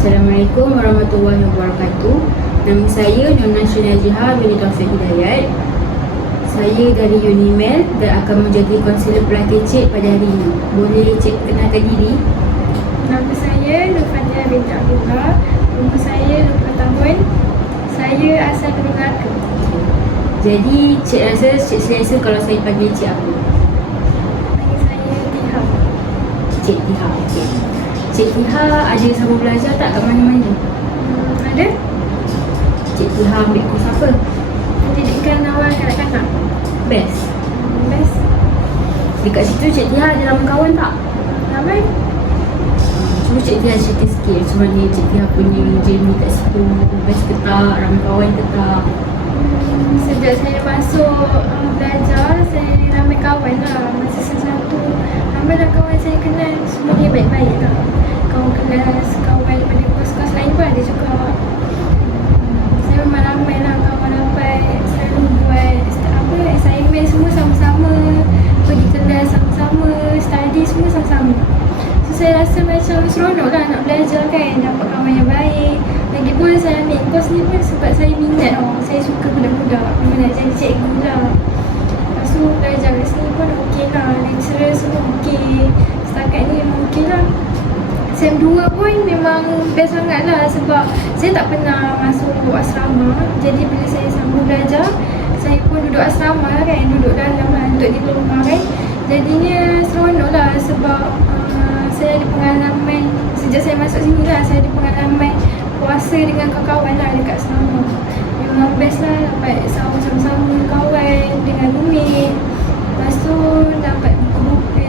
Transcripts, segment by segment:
Assalamualaikum warahmatullahi wabarakatuh. Nama saya Nona Syunajiha binti Taufik Hidayat. Saya dari Unimel dan akan menjadi konselor pelatih cik pada hari ini. Boleh cik kenalkan diri? Nama saya Nur Fatia binti Abdullah. Umur saya 20 tahun. Saya asal dari Melaka. Jadi cik rasa cik selesa kalau saya panggil cik apa? Panggil saya Tiha. Cik Tiha. Okey. Cik Tiha ada sama belajar tak kat mana-mana? Ada Cik Tiha ambil kurs apa? pendidikan awal kanak-kanak. Best. Best. Dekat situ Cik Tiha ada ramai kawan tak? Ramai. Cuba Cik Tiha cerita sikit macam mana Cik Tiha punya journey kat situ. Best ke tak? Ramai kawan ke tak? Sejak saya masuk belajar, saya ramai kawan lah. Masa satu, ramai lah kawan saya kenal. Semuanya baik-baik lah. Kawan kelas, kawan daripada kos-kos lain pun ada juga. Saya memang ramai lah kawan ramai. Selalu buat assignment semua sama-sama. Pergi kelas sama-sama. Study semua sama-sama. So saya rasa macam seronok lah nak belajar kan. Dapat kawan yang baik. Lagipun saya ambil kos ni pun sebab saya minat saya suka budak-budak. Memang nak jadi cikgu lah. Lepas tu belajar kat sini pun okey lah. Lecturer semua okey. Setakat ni memang okey lah. Sem 2 pun memang best sangat lah sebab saya tak pernah masuk asrama. Jadi bila saya sambung belajar, saya pun duduk asrama kan. Duduk dalam lah untuk diploma kan. Jadinya seronok lah sebab saya ada pengalaman. Sejak saya masuk sini lah, saya ada pengalaman puasa dengan kawan-kawan lah dekat asrama. Memang best lah dapat sama-sama kawan dengan roommate. Lepas tu dapat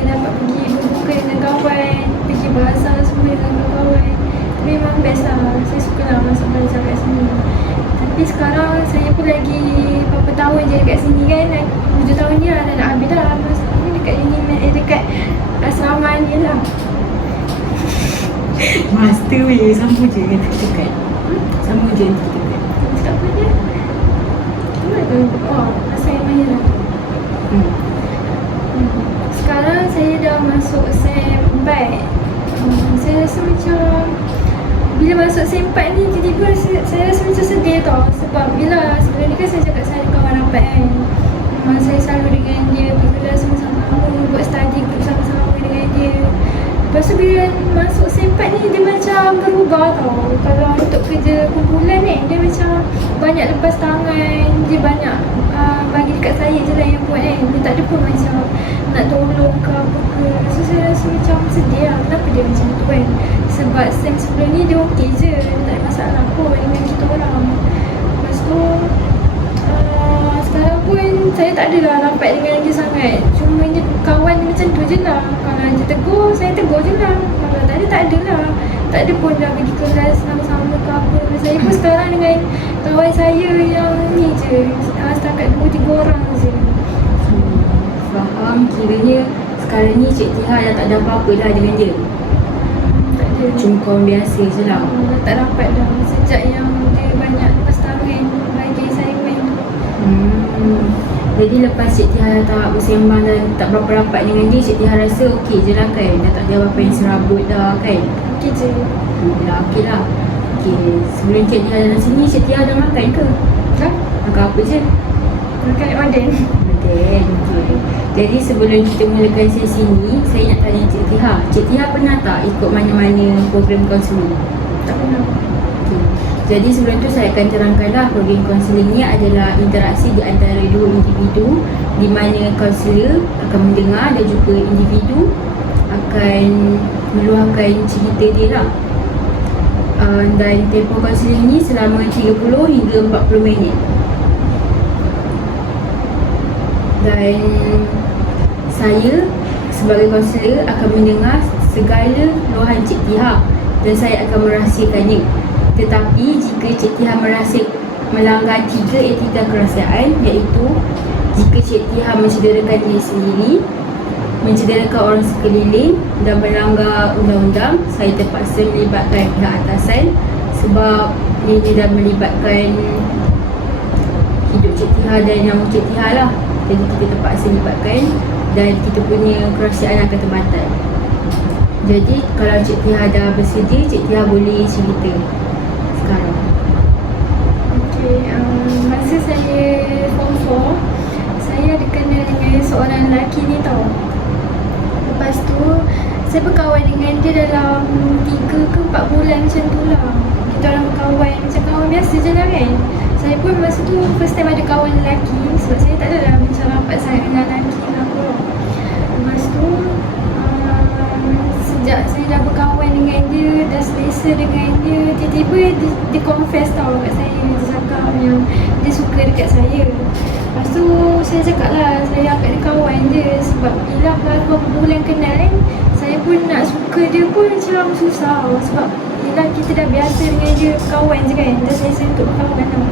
dapat pergi berbuka dengan kawan, pergi bazar semua dengan kawan. Memang best lah. Saya suka lah masuk belajar kat sini. Tapi sekarang saya pun lagi berapa tahun je dekat sini kan. 7 tahun je lah dah nak habis dah. Masa ni dekat dekat asrama ni lah. Master weh, sambung je dengan tekan. Sambung je dengan tekan. Cakap apa dia? Apa tu? Pasal yang mahir lah. Sekarang saya dah masuk SEM 4. Saya rasa macam bila masuk SEM 4 ni tiba-tiba saya rasa macam sedih tau. Sebab bila sebelum ni kan saya cakap saya ada kawan rapat kan. Memang saya selalu dengan dia, pergi kelas sama-sama, buat study group sama-sama dengan dia. Lepas tu bila masuk SEM 4 ni dia macam berubah tau. Kalau untuk kerja kumpulan ni dia macam banyak lepas tangan. Dia banyak bagi dekat saya je lah yang buat kan. Dia tak ada pun macam nak tolong ke apa ke. So saya rasa macam sedih lah. Kenapa dia macam tu kan. Sebab SEM sebelum ni dia okey je. Dia tak ada masalah pun dengan kita orang. Lepas tu sekarang pun saya tak adalah rapat dengan dia sangat. Cuma dia kawan dia macam tu je lah. Kalau dia tegur, saya tegur je lah. Kalau tak ada lah. Tak ada pun dah pergi kelas sama-sama ke apa. Saya pun sekarang dengan kawan saya yang ni je. Setakat 2-3 orang je. Faham, kiranya sekarang ni Cik Tiha dah tak ada apa-apa lah dengan dia. Tak ada. Cuma kawan biasa je lah. Tak rapat dah. Sejak yang dia banyak lepas tangan bagi assignment. Jadi lepas Cik Tiha tak bersembang dan tak berapa rapat dengan dia, Cik Tiha rasa okey je lah kan? Dah tak ada apa-apa yang serabut dah kan? Okey je. Okey lah. Okey, sebelum Cik Tiha dalam sini, Cik Tiha dah makan ke? Dah? Makan apa je? Makan oden. Okey. Jadi sebelum kita mulakan sesi ni, saya nak tanya Cik Tiha. Cik Tiha pernah tak ikut mana-mana program kaunseling? Tak pernah. Okay. Jadi sebelum tu saya akan terangkanlah program kaunseling ni adalah interaksi di antara dua individu di mana kaunselor akan mendengar dan juga individu akan meluahkan cerita dia lah. Dan tempoh kaunseling ni selama 30 hingga 40 minit. Dan saya sebagai kaunselor akan mendengar segala luahan Cik Tiha dan saya akan merahsiakannya. Tetapi jika Cik Tiha merasa melanggar 3 etika kerahsiaan, iaitu jika Cik Tiha mencederakan diri sendiri, mencederakan orang sekeliling dan melanggar undang-undang, saya terpaksa melibatkan pihak atasan sebab ini dah melibatkan hidup Cik Tiha dan nama Cik Tiha lah. Jadi kita terpaksa libatkan dan kita punya kerahsiaan akan terbatal. Jadi kalau Cik Tia dah bersedia, Cik Tia boleh cerita sekarang. Okay, masa saya form 4, saya ada kenal dengan seorang lelaki ni tau. Lepas tu saya berkawan dengan dia dalam 3 ke 4 bulan macam tu lah. Kita orang berkawan macam kawan biasa je lah kan. Saya pun masa tu first time ada kawan lelaki, sebab saya tak adalah macam rapat sangat dengan lelaki lah kot. Lepas tu sejak saya dah berkawan dengan dia, dah selesa dengan dia, tiba-tiba dia confess tau kat saya. Dia cakap yang dia suka dekat saya. Lepas tu saya cakap lah, saya anggap dia kawan je. Sebab bila berapa bulan kenal kan, saya pun nak suka dia pun macam susah. Sebab bila kita dah biasa dengan dia kawan je kan, dah selesa untuk berkawan tau.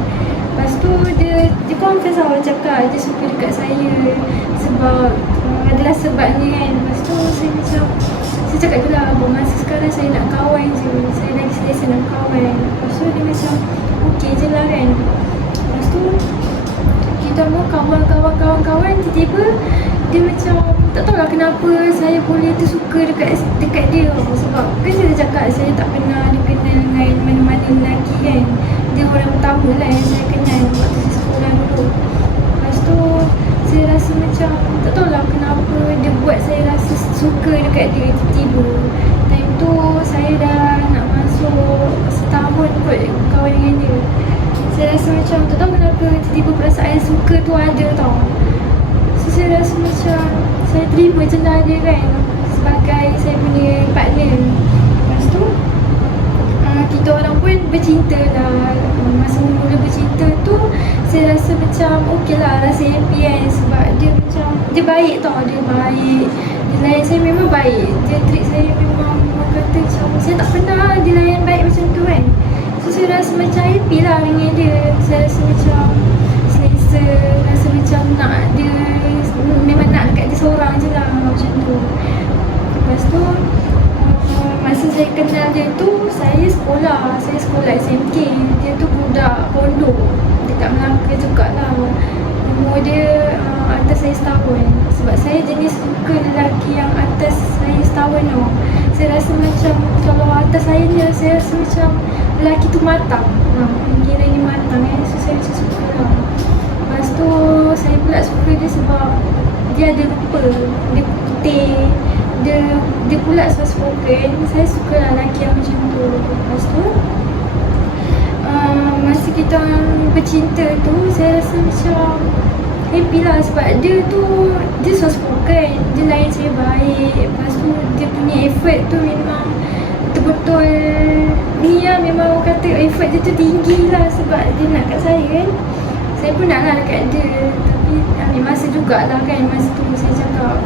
Lepas tu dia confess tau, cakap dia suka dekat saya. Sebab adalah sebabnya kan. Lepas tu saya cakap je lah, masa sekarang saya nak kawan je, saya lagi selesa nak kawan. Lepas tu dia macam okey je lah kan. Lepas tu kita mau kawan-kawan, tiba-tiba dia macam tak tahulah kenapa saya boleh tersuka dekat dia. Sebab kan saya dah cakap saya tak pernah dikenal dengan mana-mana lelaki kan. Dia orang pertama lah yang saya kenal waktu saya sekolah dulu. Lepas tu saya rasa macam tak tahulah kenapa dia buat saya rasa suka dekat dia tiba-tiba. Time tu saya dah nak masuk setahun kot kawan dengan dia. Saya rasa macam tak tahu kenapa tiba-tiba perasaan suka tu ada tau. So saya rasa macam saya terima je lah dia kan sebagai saya punya partner. Lepas tu kita orang pun bercinta lah. Masa mula bercinta tu saya rasa macam okey lah, rasa happy kan. Sebab dia macam dia baik tau, dia baik, dia layan saya memang baik. Dia treat saya memang kata macam saya tak pernah dia layan baik macam tu kan. So saya rasa macam happy lah dengan dia. Saya rasa macam selesa, rasa macam nak dia, memang nak dekat dia seorang je lah macam tu. Lepas tu masa saya kenal dia tu, saya sekolah SMK. Dia tu budak pondok dekat Melaka jugalah. Umur dia atas saya setahun. Sebab saya jenis suka lelaki yang atas saya setahun tau. Saya rasa macam kalau atas saya ni, saya rasa macam lelaki tu matang. Kira ni matang kan. So saya macam suka lah. Lepas tu saya pula suka dia sebab dia ada rupa, dia putih, dia pula soft spoken. Saya suka lah lelaki yang macam tu. Lepas tu masa kita bercinta tu, saya rasa macam happy lah. Sebab dia soft spoken, dia layan saya baik. Lepas tu dia punya effort tu memang betul-betul ni lah, memang orang kata effort dia tu tinggi lah. Sebab dia nak kat saya kan, saya pun nak lah dekat dia. Tapi ambil masa jugalah kan. Masa tu saya cakap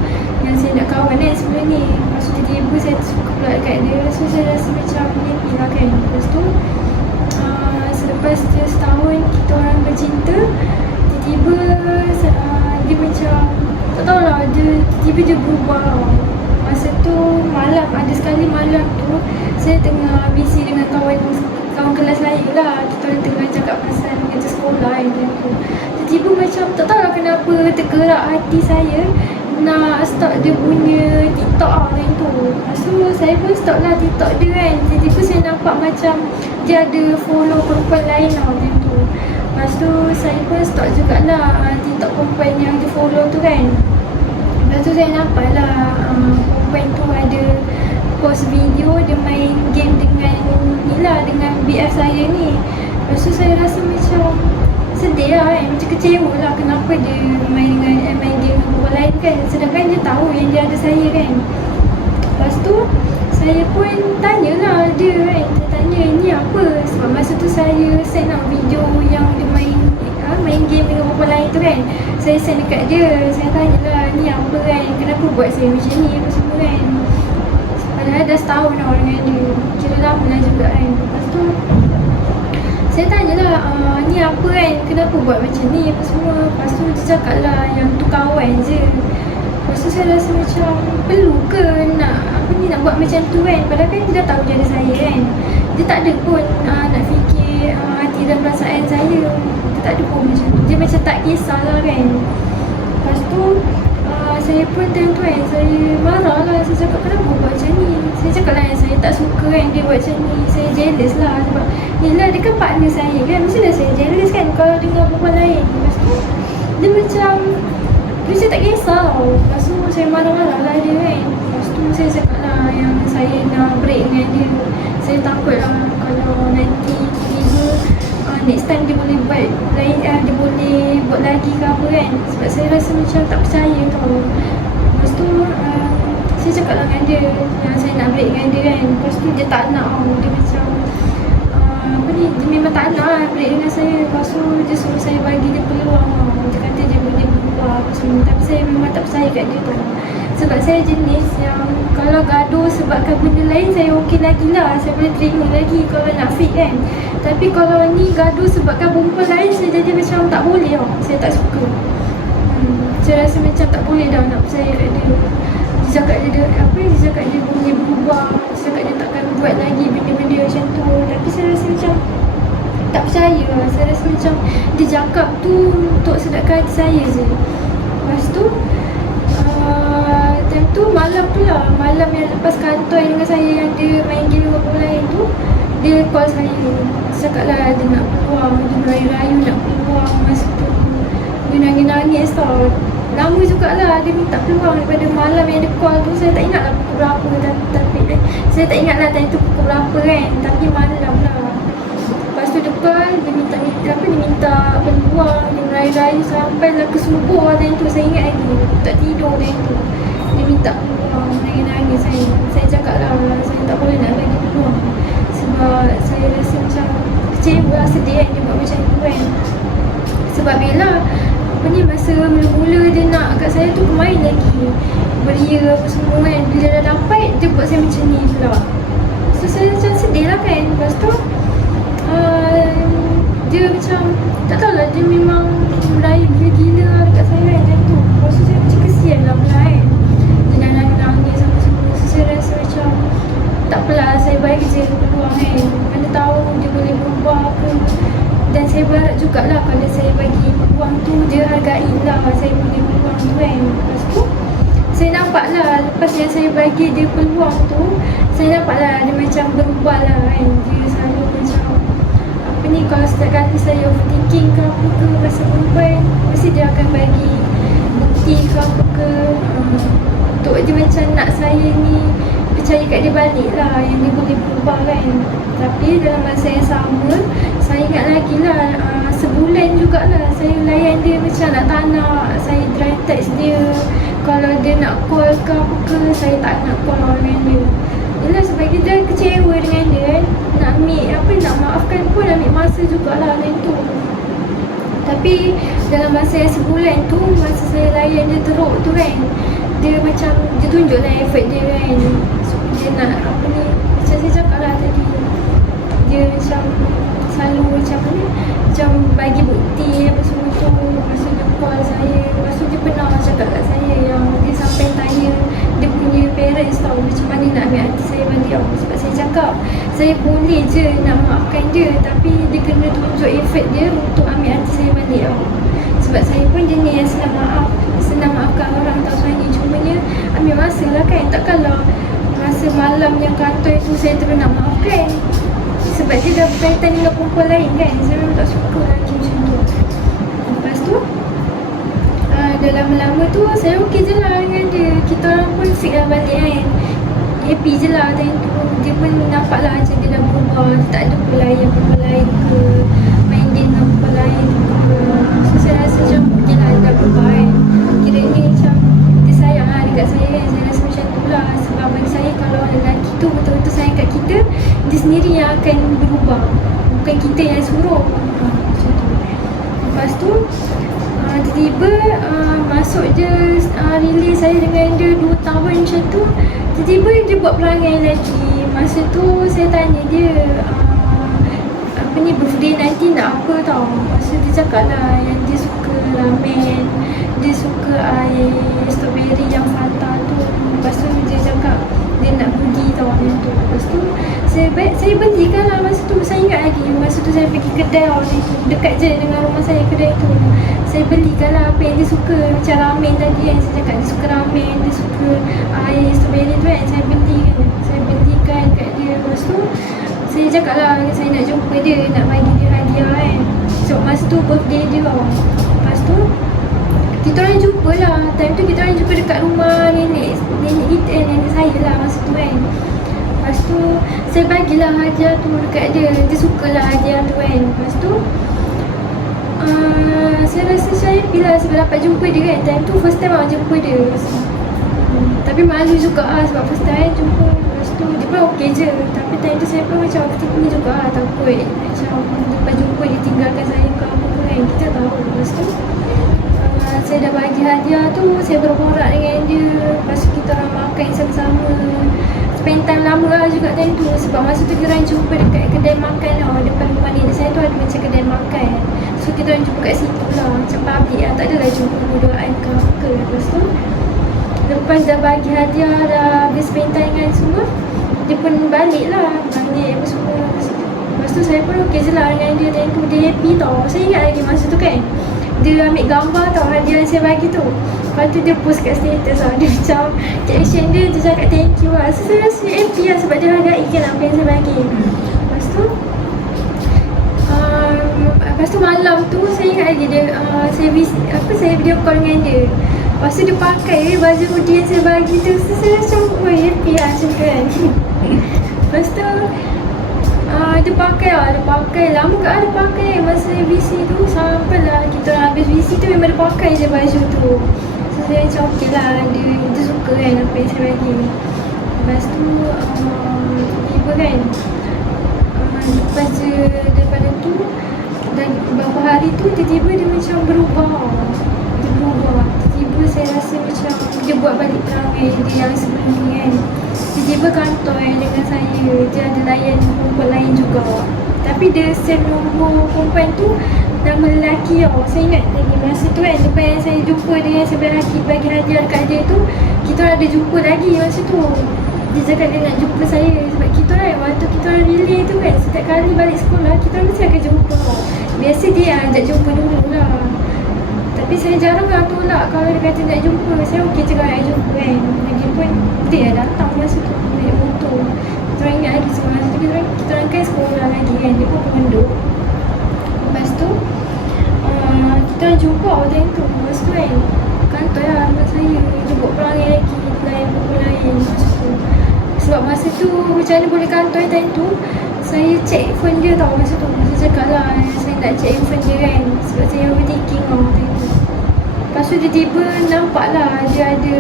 yang saya nak kawan kan sebelum ni. Lepas tu tiba-tiba saya suka pula dekat dia. So saya rasa macam happy lah kan. Lepas tu selepas dia setahun kita orang bercinta, tiba-tiba dia macam tak tahulah, tiba-tiba dia berubah. Masa tu malam, ada sekali malam tu saya tengah busy dengan kawan kelas saya lah. Kita orang tengah cakap pasal kerja sekolah macam tu. Tiba-tiba macam tak tahulah kenapa tergerak hati saya nak start dia punya TikTok lah macam tu. Lepas tu saya pun start lah TikTok dia kan. Tiba-tiba saya nampak macam dia ada follow perempuan lain lah macam tu. Lepas tu saya pun start jugalah TikTok perempuan yang dia follow tu kan. Lepas tu saya nampak lah perempuan tu ada post video dia main game dengan ni lah, dengan BF saya ni. Lepas tu saya rasa macam sedih lah kan, macam kecewa lah kenapa dia main game dengan perempuan lain kan. Sedangkan dia tahu yang dia ada saya kan. Lepas tu saya pun tanyalah dia kan, saya tanya ni apa. Sebab masa tu saya send out video yang dia main game dengan perempuan lain tu kan. Saya send dekat dia, saya tanyalah ni apa kan, kenapa buat saya macam ni apa semua kan. Padahal dah setahun dah dengan dia, kira lama lah juga kan. Lepas tu saya tanyalah ni apa kan, kenapa buat macam ni apa semua. Lepas tu dia cakap lah yang tu kawan je. Lepas tu saya rasa macam perlu ke nak buat macam tu kan. Padahal kan dia dah tahu dia ada saya kan. Dia tak ada pun nak fikir hati dan perasaan saya. Dia tak ada pun macam tu. Dia macam tak kisahlah kan. Lepas tu Saya pun time tu kan, saya marah lah. Saya cakap kenapa buat macam ni. Saya cakap lah saya tak suka kan dia buat macam ni. Saya jealous lah sebab yelah dia kan partner saya kan, mestilah saya jealous kan kalau dengar perempuan lain. Lepas tu dia macam dia tak kisah tau. Lepas tu saya marah-marah lah dia kan. Lepas tu saya cakap lah yang saya nak break dengan dia. Saya takut lah kalau nanti tiba-tiba next time dia boleh buat lain, dia boleh buat lagi ke apa kan. Sebab saya rasa macam tak percaya tau. Lepas tu saya cakap lah dengan dia yang saya nak break dengan dia kan. Lepas tu dia tak nak tau. Dia macam apa ni, dia memang tak nak lah break dengan saya. Lepas tu dia suruh saya bagi dia peluang tau. Dia kata dia boleh berubah apa semua. Tapi saya memang tak percaya kat dia tau. Sebab saya jenis yang kalau gaduh sebabkan benda lain saya okey lagi lah. Saya boleh terima lagi kalau nak fit kan. Tapi kalau ni gaduh sebabkan perempuan lain, saya jadi macam tak boleh tau. Saya tak suka. Saya rasa macam tak boleh dah nak percaya kat dia. Dia cakap dia cakap dia boleh berubah. Dia cakap dia takkan buat lagi benda-benda macam tu. Tapi saya rasa macam tak percaya lah. Saya rasa macam dia cakap tu untuk sedapkan hati saya je. Lepas tu time tu malam tu lah, malam yang lepas kantor dengan saya yang dia main game dengan orang lain tu, dia call saya. Dia cakap lah dia nak peluang, dia merayu-rayu nak peluang masa tu. Dia nangis-nangis tau. Lama jugalah dia minta peluang daripada malam yang dia call tu. Saya tak ingat lah pukul berapa, tapi saya tak ingat lah time tu pukul berapa kan. Tapi malam lah. Lepas tu dia call, dia minta peluang, dia merayu-rayu sampai lah ke subuh lah time tu. Saya ingat lagi, tak tidur time tu. Dia minta peluang, nangis-nangis saya. Saya cakap lah, saya tak boleh nak bagi peluang. Sebab saya rasa macam kecewa, sedih kan dia buat macam tu kan. Sebab bila masa mula-mula dia nak kat saya tu bermain lagi, beria apa semua kan. Bila dah dapat, dia buat saya macam ni pula. So saya macam sedih lah kan. Lepas tu dia macam tak tahulah, dia memang meraih gila-gila dekat saya kan macam tu. Lepas tu saya macam kesian lah pula kan. Dia dah nangis apa semua. So saya rasa macam tak apalah, saya bagi je peluang kan. Mana tahu dia boleh berubah ke. Dan saya berharap jugalah kalau saya bagi peluang tu, dia hargai lah saya punya peluang tu kan. Lepas tu saya nampak lah lepas yang saya bagi dia peluang tu, saya nampak lah dia macam berubah lah kan. Dia selalu macam apa ni, kalau setiap kali saya overthinking ke apa ke rasa perempuan, mesti dia akan bagi bukti ke apa ke, untuk dia macam nak saya ni percaya kat dia balik lah yang dia boleh berubah kan. Tapi dalam masa yang sama, saya ingat lagi lah sebulan jugalah saya layan dia macam nak tak nak. Saya try text dia, kalau dia nak call ke apa ke, saya tak nak call dengan dia. Yelah sebab kita kecewa dengan dia kan. Nak maafkan pun ambil masa jugalah macam tu. Tapi dalam masa yang sebulan tu, masa saya layan dia teruk tu kan, dia macam dia tunjuklah effort dia kan. So dia nak apa ni, macam saya cakap lah tadi, dia macam selalu macam ni, macam bagi bukti apa semua tu. Lepas tu dia call saya. Lepas tu dia pernah cakap kat saya yang dia sampai tanya dia punya parents tau macam mana nak ambil hati saya balik tau. Sebab saya cakap saya boleh je nak maafkan dia, tapi dia kena tunjuk effort dia untuk ambil hati saya balik tau. Sebab saya pun jenis yang senang maafkan orang tau sebenarnya. Cumanya ambil masa lah kan. Takkanlah masa malam yang kantor tu saya terus nak maafkan. Sebab dia dah berkaitan dengan perempuan lain kan. Saya memang tak suka lagi macam tu. Lepas tu dah lama-lama tu saya okey je lah dengan dia. Kita orang pun fix lah balik kan. Happy je lah time tu. Dia pun nampak lah macam dia dah berubah. Dia tak ada pelayan perempuan lain ke, main game dengan perempuan lain ke. So saya rasa macam okey lah dia dah berubah kan. Kiranya macam dia sayang lah dekat saya kan. Saya rasa macam tu lah. Sebab bagi saya kalau lelaki tu betul-betul sayang kat kita, dia sendiri yang akan berubah, bukan kita yang suruh. Macam tu. Lepas tu tiba-tiba masuk je release saya dengan dia 2 tahun macam tu. Tiba-tiba dia buat perangai lagi. Masa tu saya tanya dia apa ni, birthday nanti nak apa tau. Masa dia cakap lah yang dia suka ramen, dia suka air strawberry yang Fanta tu. Lepas tu dia cakap dia nak pergi tau macam tu. Lepas tu saya saya belikan lah masa tu. Saya ingat lagi masa tu saya pergi kedai orang tu, dekat je dengan rumah saya kedai tu. Saya belikan lah apa yang dia suka. Macam ramen tadi kan, saya cakap dia suka ramen, dia suka air strawberry tu kan. Saya belikan kat dia. Lepas tu saya cakap lah saya nak jumpa dia, nak bagi dia hadiah kan. So masa tu birthday dia tau. Lepas tu kita orang jumpa lah. Time tu kita orang jumpa dekat rumah nenek kita, nenek saya lah masa tu kan. Lepas tu saya bagilah hadiah tu dekat dia. Dia sukalah hadiah tu kan. Lepas tu saya rasa saya happy lah sebab dapat jumpa dia kan. Time tu first time awak jumpa dia. Tapi malu juga lah sebab first time jumpa. Lepas tu dia pun okey je. Tapi time tu saya pun macam ni juga lah, takut macam lepas jumpa dia tinggalkan saya ke apa kan. Kita tahu. Lepas tu saya dah bagi hadiah tu, saya berborak dengan dia. Lepas tu kita orang makan sama-sama. Spend time lama lah juga time tu. Sebab masa tu kita orang jumpa dekat kedai makan tau. Depan rumah nenek saya tu ada macam kedai makan. So kita orang jumpa kat situ lah. Macam public lah, tak adalah jumpa berdoaan ke apa. Lepas tu lepas dah bagi hadiah, dah habis spend time dengan semua, dia pun balik lah. Balik apa semua. Lepas tu saya pun okey je lah dengan dia. Time tu dia happy tau. Saya ingat lagi masa tu kan, dia ambil gambar tau hadiah yang saya bagi tu. Lepas tu dia post kat status lah. Dia macam caption dia cakap thank you lah. So saya rasa happy lah sebab dia hargaikan apa yang saya bagi. Lepas tu malam tu saya ingat lagi dia saya video call dengan dia. Lepas tu dia pakai baju hoodie yang saya bagi tu. So saya macam happy lah macam tu kan. Lepas tu dia pakai lama ke dia pakai masa VC tu. Sampailah kita orang habis VC tu memang dia pakai je baju tu. So saya macam okey lah, dia suka kan apa yang saya bagi. Lepas tu tiba kan, lepas daripada tu dan beberapa hari tu tiba-tiba dia macam berubah. Tiba-tiba saya rasa macam dia buat balik perangai dia yang sebelum ni kan. Tiba-tiba kantoi dengan saya, dia ada layan perempuan lain juga. Tapi dia send nombor perempuan tu nama lelaki tau. Saya ingat lagi masa tu kan, lepas yang saya jumpa dia, saya bagi hadiah dekat dia tu, kita orang ada jumpa lagi masa tu. Dia cakap dia nak jumpa saya sebab kita orang waktu kita orang relay tu kan, setiap kali balik sekolah kita orang mesti akan jumpa. Biasa dia ajak jumpa dulu lah. Tapi saya jarang lah tolak kalau dia kata nak jumpa. Saya okey cakap nak jumpa kan. Lagipun dia datang masa tu naik motor. Kita orang ingat lagi semua masa tu kita orang kan sekolah lagi kan. Dia pun pengunduk. Lepas tu kita orang jumpa time tu. Lepas tu kan kantoi lah dengan saya. Dia buat perangai lagi lain perempuan lain masa tu. Sebab masa tu macam mana boleh kantoi time tu, saya check phone dia tau masa tu. Saya cakap lah saya nak check phone dia kan. Sebab saya overthinking tau time tu. Lepas tu tiba-tiba nampak lah dia ada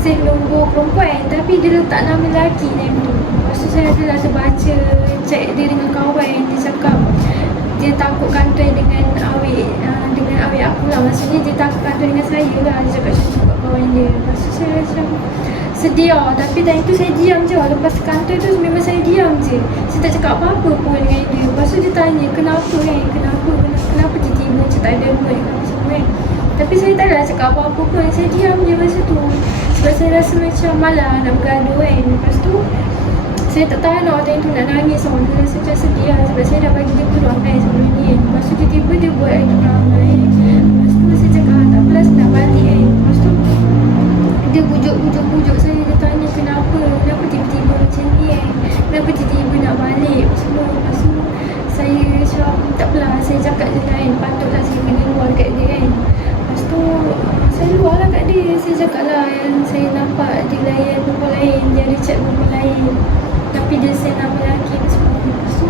save nombor perempuan tapi dia letak nama lelaki time tu. Lepas tu saya adalah terbaca, check dia dengan kawan. Dia cakap dia takut kantoi dengan awet aku lah. Maksudnya dia takut kantoi dengan saya lah. Dia cakap macam tu kat kawan dia. Lepas tu saya macam sedih lah. Tapi time tu saya diam je. Lepas kantoi tu memang saya diam je. Saya tak cakap apa-apa pun dengan dia. Lepas tu dia tanya kenapa kan, kenapa tiba-tiba macam tak ada mood apa semua kan. Tapi saya tak adalah cakap apa-apa pun. Saya diam je masa tu. Sebab saya rasa macam malah nak bergaduh kan. Lepas tu saya tak tahan lah time tu nak nangis tau. Saya rasa macam sedih lah sebab saya dah bagi dia peluang kan sebelum ni kan. Lepas tu tiba-tiba dia buat lagi perangai. Lepas tu saya cakap tak apalah saya nak balik kan. Lepas tu dia pujuk saya. Dia tanya kenapa tiba-tiba macam ni kan. Kenapa tiba-tiba nak balik apa semua. Lepas tu saya macam tak apalah. Saya cakap je kan patutlah saya kena luar kat dia kan. Lepas tu saya luar lah kat dia. Saya cakap lah yang saya nampak dia layan perempuan lain. Dia ada chat perempuan lain. Tapi dia send nama lelaki apa semua. Lepas tu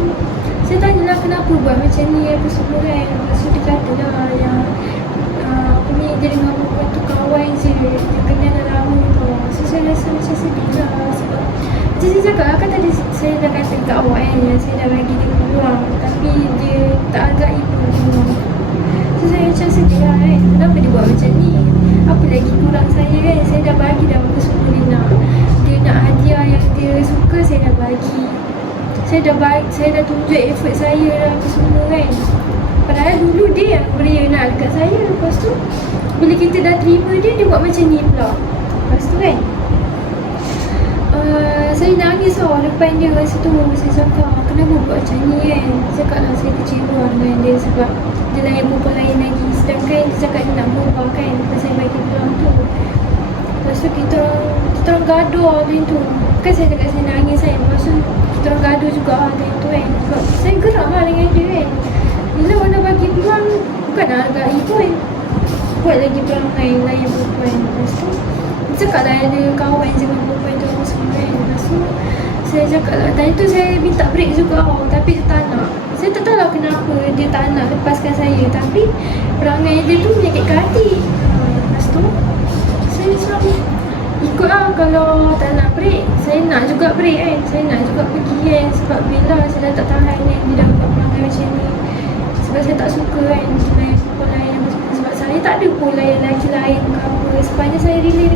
saya tanyalah kenapa buat macam ni apa semua kan. Lepas tu dia kata lah yang apa ni dia dengan perempuan tu kawan je. Dia kenal dah lama tau. So saya rasa macam sedih lah sebab macam saya cakap lah kan tadi saya dah kata kat awak kan yang saya dah bagi dia peluang. Tapi dia tak hargai peluang. So saya macam sedih lah kan. Kenapa dia buat macam ni? Apa lagi kurang saya kan. Saya dah bagi dah apa semua dia nak. Dia nak hadiah yang dia suka saya dah bagi. Saya dah tunjuk effort saya dah apa semua kan. Padahal dulu dia yang beria nak dekat saya. Lepas tu bila kita dah terima dia buat macam ni pula. Lepas tu kan saya nangis nangis depan dia masa tu. Saya cakap, kenapa buat macam ni kan? Saya cakap lah saya kecewa dengan dia sebab dia layan perempuan lain lagi. Sedangkan dia cakap dia nak berubah kan, lepas saya bagi peluang tu. Lepas tu kita orang gaduh time tu. Kan saya cakap saya nangis kan. Lepas tu kita orang gaduh juga time tu kan. Sebab saya geram lah dengan dia kan. Bila orang dah bagi peluang, bukan nak hargai pun. Buat lagi peluang lain perempuan. Lepas tu dia cakap lah ada kawan dengan perempuan tu semua kan. Lepas tu saya cakap lah, tadi tu saya minta break juga tapi dia tak nak. Saya tak tahu lah kenapa dia tak nak lepaskan saya. Tapi perangai dia tu menyakitkan hati. Lepas tu saya macam ikut lah. Kalau tak nak break, saya nak juga break kan. Saya nak juga pergi kan. Sebab bila saya dah tak tahan kan, dia dah buat perangai macam ni. Sebab saya tak suka kan layan perempuan lain. Sebab saya tak ada pun layan lelaki lain ke apa. Sepanjang saya relate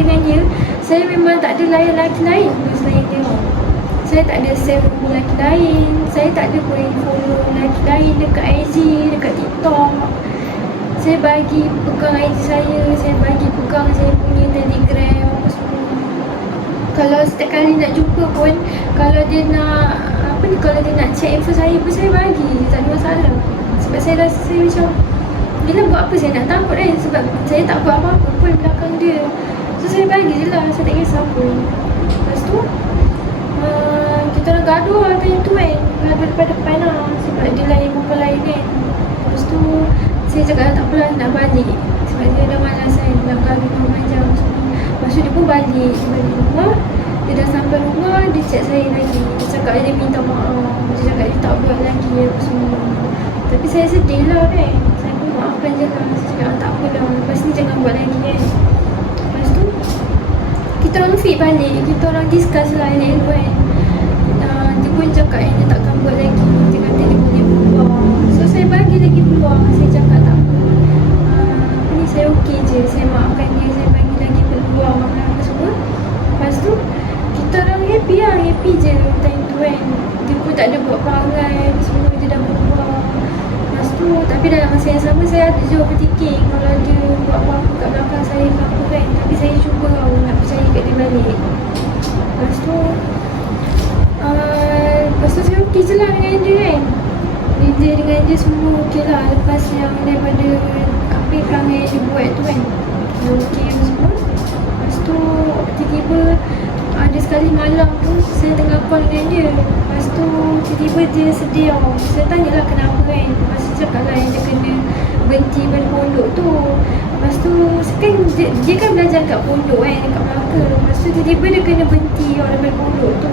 dengan dia, saya memang tak ada layan lelaki lain selain dia. Saya tak ada save lelaki lain. Saya tak ada pun follow lelaki lain dekat IG, dekat TikTok. Saya bagi pegang IG saya bagi pegang saya punya Telegram apa semua. Kalau setiap kali nak jumpa pun, kalau dia nak kalau dia nak check info saya pun saya bagi, tak ada masalah. Sebab saya rasa saya macam, dia nak buat apa saya nak takut kan. Sebab saya tak buat apa-apa pun belakang dia. So saya bagi je lah, saya tak kisah pun. Lepas tu kita orang gaduh lah time tu kan. Gaduh depan-depan lah. Sebab dia lain perempuan lain kan. Lepas tu saya cakap tak apalah nak balik. Sebab dia dah malas kan, nak gaduh panjang semua. Lepas tu dia pun balik. Dia balik rumah. Dia dah sampai rumah, dia chat saya lagi. Dia cakap dia minta maaf. Dia cakap dia tak buat lagi apa semua. Tapi saya sedih lah kan. Saya pun maafkan je lah. Saya cakap tak apalah, lepas ni jangan buat lagi kan. Lepas tu kita orang fit balik. Kita orang discuss lah elok-elok kan. Dia pun cakap dia takkan buat lagi. Dia kata dia boleh berubah. So saya bagi lagi peluang. Saya cakap tak apa, ni saya okey je. Saya maafkan dia. Saya bagi lagi peluang apa semua. Lepas tu kita orang happy lah. Happy je time tu kan. Dia pun tak ada buat perangai semua. Dia dah berubah. Lepas tu, tapi dalam masa yang sama saya ada je overthinking kalau dia buat apa-apa kat belakang saya ke apa kan. Tapi saya cuba tau nak percaya kat dia balik. Lepas tu saya okey je lah dengan dia kan. Dia dengan dia semua okey lah. Lepas yang daripada apa perangai yang dia buat tu kan, dia okey semua. Lepas tu tiba-tiba ada sekali malam tu saya tengah call dengan dia. Lepas tu tiba-tiba dia sedih tau. Saya tanyalah kenapa kan. Lepas tu cakap lah yang dia kena berhenti pada pondok tu. Lepas tu kan dia kan belajar kat pondok kan, dekat Melaka. Lepas tu tiba-tiba dia kena berhenti daripada pondok tu.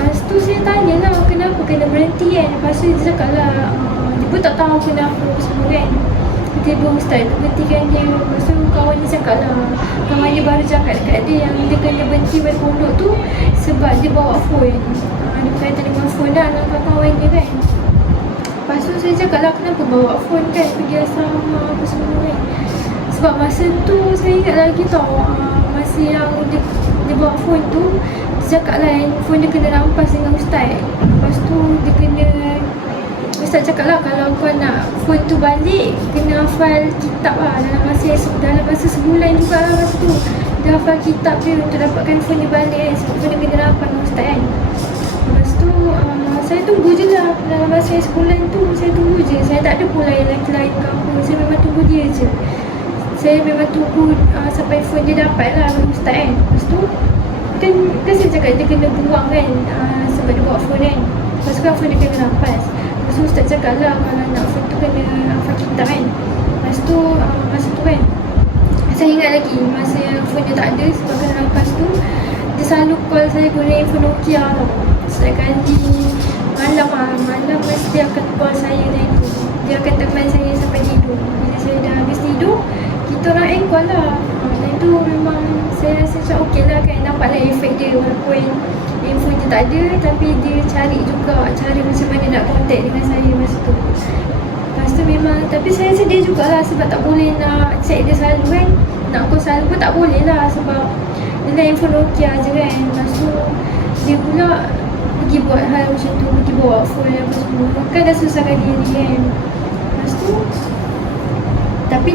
Lepas tu saya tanyalah kenapa kena berhenti kan. Lepas tu dia cakap lah dia pun tak tahu kenapa semua kan. Tiba-tiba ustaz berhentikan dia. Lepas tu kawan dia cakap lah, kawan dia baru cakap dekat dia yang dia kena berhenti pada pondok tu sebab dia bawa phone. Dia berkaitan dengan phone dah dengan kawan dia kan. Lepas tu saya cakap lah kenapa bawa phone kan, pergi asrama apa semua kan. Sebab masa tu saya ingat lagi tau, masa yang dia bawa phone tu, dia cakap lah phone dia kena rampas dengan ustaz. Lepas tu dia kena, ustaz cakap lah kalau kau nak phone tu balik, kena hafal kitab lah dalam masa sebulan juga lah masa tu. Dia hafal kitab dia untuk dapatkan phone dia balik kan. Sebab phone dia kena rampas dengan ustaz kan. Lepas tu saya tunggu je lah dalam masa sebulan tu. Saya tunggu je. Saya tak ada pun lelaki lain ke apa. Saya memang tunggu dia je. Saya memang tunggu sampai phone dia dapat lah dengan ustaz kan. Lepas tu kan saya cakap dia kena buang kan, sebab dia bawa phone kan. Lepas tu kan phone dia kena rampas. Lepas tu ustaz cakap lah kalau nak phone tu kena hafal kitab kan. Lepas tu masa tu kan saya ingat lagi masa phone dia tak ada sebab kena rampas tu, dia selalu call saya guna phone Nokia tau. Setiap kali malam mesti dia akan call saya dan tu. Dia akan teman saya sampai tidur. Bila saya dah habis tidur, kita orang call lah. Dan tu memang saya rasa macam okey lah kan. Nampaklah efek dia walaupun info dia tak ada, tapi dia cari juga cara macam mana nak contact dengan saya masa tu. Lepas tu memang, tapi saya sedih jugalah sebab tak boleh nak check dia selalu kan. Nak call selalu pun tak boleh lah sebab dia dah info Nokia je kan. Lepas tu dia pula pergi buat hal macam tu, pergi bawa phone apa semua. Kan dah susahkan diri kan. Lepas tu tapi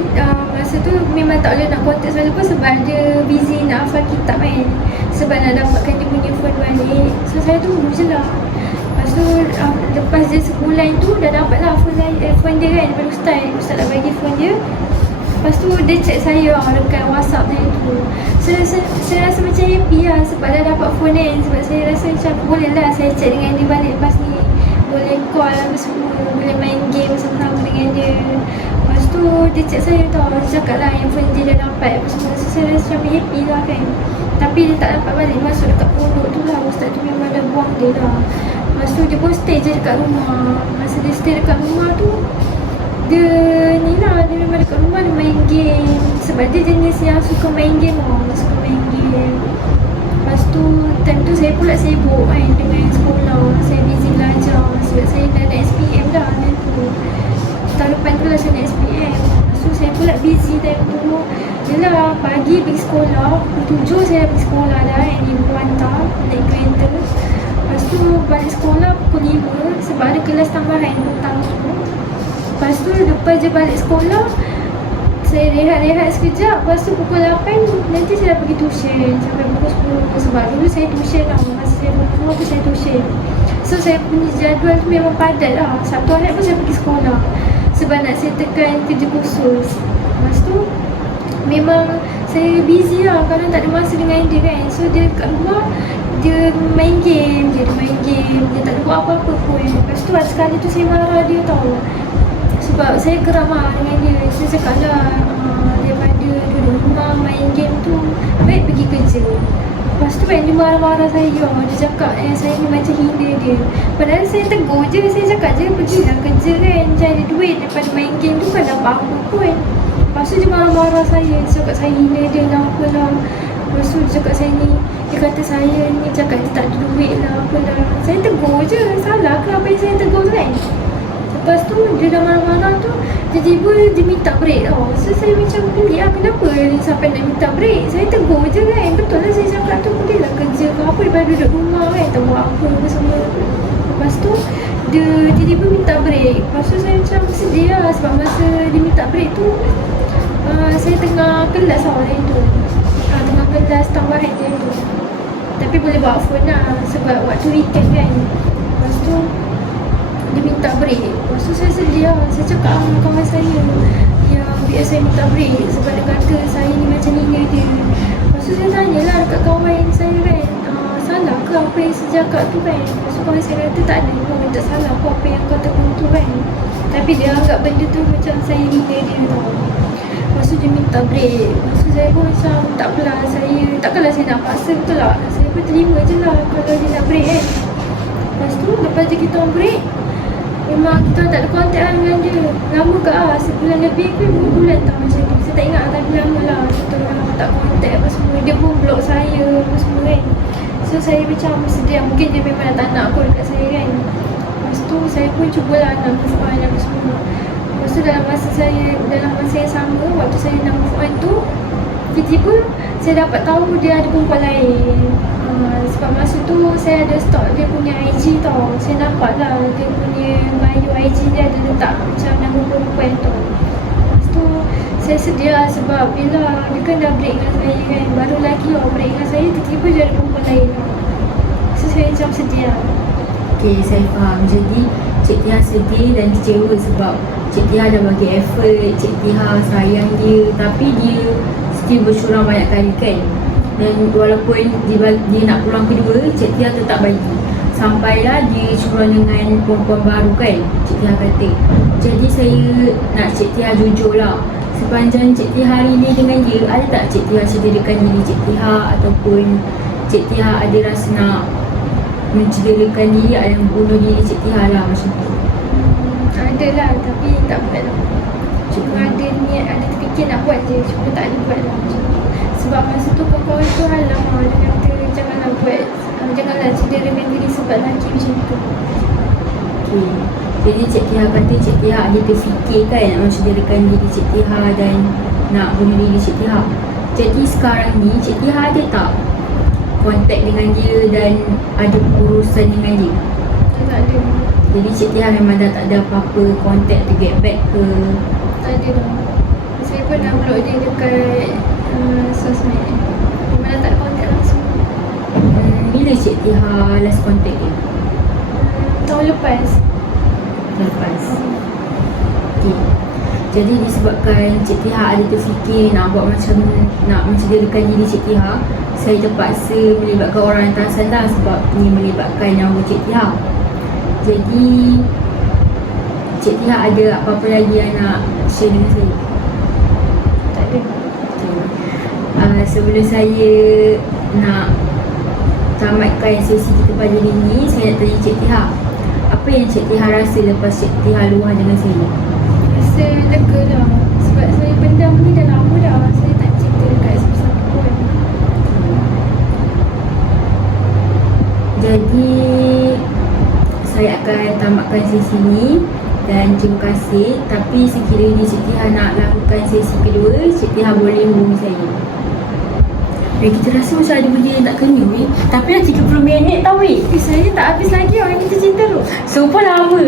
masa tu memang tak boleh nak contact selalu pun sebab dia busy nak hafal kitab kan. Sebab nak dapatkan dia punya phone balik. So saya tunggu je lah. Lepas tu lepas dia sebulan tu dah dapat lah phone dia kan daripada Ustaz dah bagi phone dia. Lepas tu dia chat saya dekat WhatsApp dia tu. Saya rasa macam happy lah sebab dah dapat phone kan. Sebab saya rasa macam boleh lah saya chat dengan dia balik lepas ni. Boleh call apa semua, boleh main game sama-sama dengan dia. Lepas tu dia chat saya tau, dia cakap lah yang phone dia dah dapat apa semua. So saya rasa macam happy lah kan. Tapi dia tak dapat balik, masuk dekat pondok tu lah. Ustaz tu memang dah buang dia lah. Lepas tu dia pun stay je dekat rumah. Masa dia stay dekat rumah tu, dia ni lah, dia memang dekat rumah dia main game. Sebab dia jenis yang suka main game lah. Dia suka main game. Lepas tu time tu saya pula sibuk kan dengan sekolah. Saya busy belajar sebab saya dah nak SPM dah time tu. Tahun depan tu lah saya nak SPM. Lepas tu saya pula busy time tu. Yelah pagi pergi sekolah, pukul 7 saya dah pergi sekolah dah kan. Ibu hantar naik kereta. Lepas tu balik sekolah pukul 5 sebab ada kelas tambahan petang tu. Lepas tu lepas je balik sekolah, saya rehat sekejap. Lepas tu pukul 8 nanti saya dah pergi tuition sampai pukul 10. Sebab dulu saya tuition lah. Masa saya berumur tu saya tuition. So saya punya jadual tu memang padat lah. Sabtu Ahad pun saya pergi sekolah sebab nak settlekan kerja khusus. Lepas tu memang saya busy lah, kadang tak ada masa dengan dia kan. So dia kat rumah, dia main game, dia tak ada buat apa-apa pun. Lepas tu sekali tu saya marah dia tau. Sebab saya geram lah dengan dia. Saya cakap lah daripada duduk rumah main game tu, baik pergi kerja. Lepas tu kan dia marah-marah saya. Dia cakap saya ni macam hina dia. Padahal saya tegur je, saya cakap je pergilah kerja kan, cari duit daripada main game tu kan dapat apa pun. Lepas tu dia marah-marah saya. Dia cakap saya hina dia lah apalah. Lepas tu dia cakap saya ni, dia kata saya ni cakap dia tak ada duit lah apalah. Saya tegur je, salah ke apa yang saya tegur tu kan. Lepas tu dia dah marah-marah tu, tiba-tiba dia minta break tau. So saya macam pelik lah, kenapa dia sampai nak minta break. Saya tegur je kan, betul lah saya cakap tu, boleh lah kerja ke apa daripada duduk rumah kan, tak buat apa semua. Lepas tu dia tiba-tiba minta break. Lepas tu saya macam sedih lah sebab masa dia minta break tu saya tengah kelas tau hari tu. Tengah kelas tambahan dia tu. Tapi boleh bawa phone lah sebab waktu weekend kan. Lepas tu dia minta break. Lepas tu saya sedih lah. Saya cakap dengan kawan saya yang biar saya minta break sebab dia kata saya ni macam hina dia. Lepas tu saya tanyalah dekat kawan saya kan, salah ke apa yang saya cakap tu kan. Lepas tu kawan saya kata tak ada pun, tak salah apa yang kau tegur tu kan. Tapi dia anggap benda tu macam saya hina dia tau. Lepas tu dia minta break. Lepas tu saya pun macam tak apalah, takkanlah saya nak paksa, betul tak? Saya pun terima je lah kalau dia nak break kan. Lepas tu lepas je kita break, memang kita tak ada kontak lah dengan dia. Lama ke lah, sebulan lebih ke 2 bulan tau macam tu. Saya tak ingat lah, tapi lama lah. Kita orang tak kontak apa semua. Dia pun block saya apa semua kan. So saya macam sedih, mungkin dia memang dah tak nak aku dekat saya kan. Lepas tu saya pun cubalah nak move on apa semua. Lepas tu dalam masa yang sama, waktu saya nak move on tu, tiba-tiba saya dapat tahu dia ada perempuan lain. Sebab masa tu saya ada stalk dia punya IG tau. Saya nampak lah dia punya bio IG dia ada letak macam nama perempuan tu. Lepas tu saya sedih lah sebab bila dia kan dah break dengan saya kan, baru lagi lah break dengan saya, tiba-tiba dia ada perempuan lain tau. So saya macam sedih lah. Okay, saya faham. Jadi Cik Tia sedih dan kecewa sebab Cik Tia dah bagi effort, Cik Tia sayang dia, tapi dia still bersyurang banyak kali kan. Dan walaupun dia nak pulang kedua, Cik Tia tetap bagi. Sampailah dia curang dengan perempuan baru kan, Cik Tia kata. Jadi saya nak Cik Tia jujur lah. Sepanjang Cik Tia hari ni dengan dia, ada tak Cik Tia cederakan diri Cik Tia, ataupun Cik Tia ada rasa nak mencederakan diri dan bunuh diri Cik Tia lah macam tu? Ada lah, tapi tak buat lah. Cuma ada niat, ada terfikir nak buat je, cuma tak ada buat lah macam tu. Sebab masa tu kawan-kawan tu halang lah, dia kata janganlah buat, janganlah cederakan diri sebab lelaki macam tu. Okay. Jadi Cik Tia kata Cik Tia ada terfikir kan nak mencederakan diri Cik Tia dan nak bunuh diri Cik Tia. Jadi sekarang ni Cik Tia ada tak kontak dengan dia dan ada urusan dengan dia? Tak ada. Jadi Cik Tia memang dah tak ada apa-apa kontak to get back ke? Tak ada lah. Saya pun dah block dia dekat sosmed. Memang dah tak ada kontak langsung. Bila Cik Tiha last contact dia? Tahun lepas. Lepas. Okay. Jadi disebabkan Cik Tiha ada terfikir nak buat macam mencederakan diri Cik Tiha, saya terpaksa melibatkan orang atasan dah sebab ini melibatkan nyawa Cik Tiha. Jadi Cik Tiha ada apa-apa lagi yang nak share dengan saya? Tak ada. Okay. Sebelum saya nak tamatkan sesi kita pada hari ini, saya nak tanya Cik Tiha, apa yang Cik Tiha rasa lepas Cik Tiha luah dengan saya? Rasa lega lah. Sebab saya pendam ni dah lama dah. Saya tak cerita dekat siapa-siapa pun. Jadi saya akan tamatkan sesi ni dan terima kasih. Tapi sekiranya Cik Tiha nak lakukan sesi kedua, Cik Tiha boleh hubungi saya. Kita rasa macam ada benda yang tak kena weh. Tapi dah 30 minit tau weh. Saya tak habis lagi orang kita cerita tu. Sumpah lama